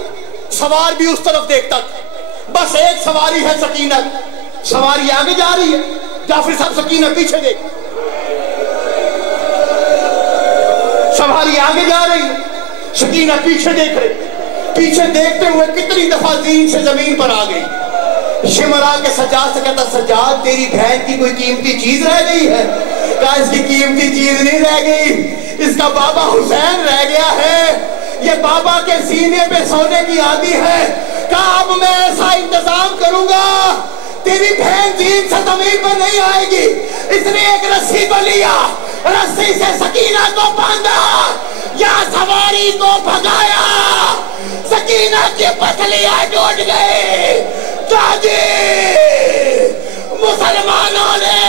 سوار بھی اس طرف دیکھتا تھا۔ بس ایک سواری ہے سکینہ، سواری آگے جا رہی ہے، جعفر صاحب سکینہ پیچھے دیکھ، سواری آگے جا رہی ہے، سکینہ پیچھے دیکھ رہی، پیچھے دیکھتے ہوئے کتنی دفعہ زین سے زمین پر آ گئی۔ شمرا کے سجاد سے کہتا سجاد تیری بہن کی کوئی قیمتی چیز رہ گئی ہے؟ کہا اس کی قیمتی چیز نہیں رہ گئی، اس کا بابا حسین رہ گیا ہے، یہ بابا کے سینے پہ سونے کی عادی ہے۔ کہا اب میں ایسا انتظام کروں گا تیری بہن زین سے زمین پر نہیں آئے گی۔ اس نے ایک رسی کو لیا، رسی سے سکینہ کو باندھا یا سواری کو بھگایا، سکینہ کی پسلیاں ٹوٹ گئی۔ جی مسلمانوں نے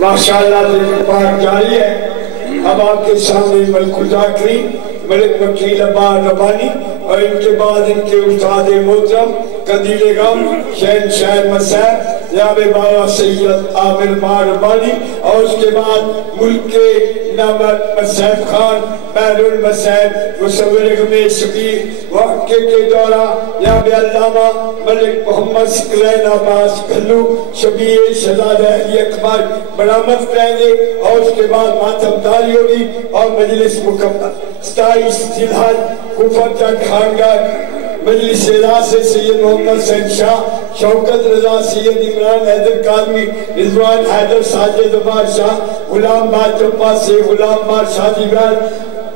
ماشاءاللہ ذکر پاک جاری ہے۔ اب آپ کے سامنے ملک الذاکرین ملک وکیل عباس ربانی اور ان کے بعد ان کے استاد محترم قندیل غم شہنشاہ مسیح جناب بابا سید عامر ماں ربانی، اور اس کے بعد ملک کے نامور مسیح خان بہر المسیح مصور غم شبیر واقعے کے دورہ جناب علامہ ملک محمد ثقلین عباس گھلو شبیر شہزادہ علی اکبر برآمد کریں گے، اور اس کے بعد ماتم داری ہوگی اور مجلس مکمل۔ 27 ذی الحج کوفہ تک خانگاہ مجلس راز سے سید محمد حسین شاہ، شوکت رضا، سید عمران حیدر کاظمی، رضوان حیدر ساجد عباد شاہ، غلام باچپا سے غلام بار شادی بیان،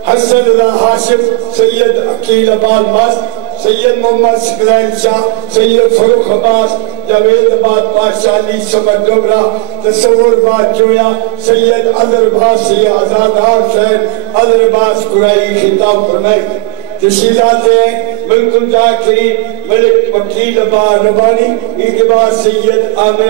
حسن رضا ہاشم، سید عقیل عباد مست، سید محمد ثقلین شاہ، سید فروخ عباس، جاوید عباد پاشا علی سمر ڈوبرا، تصور باد جویا، سید عذر عباس، سید آزادار شہر عذر عباس قرائی خطاب فرمائے۔ تشہیرات ہیں ملک الذاکرین ملک وکیل عباس ربانی، ان کے بعد سید عامر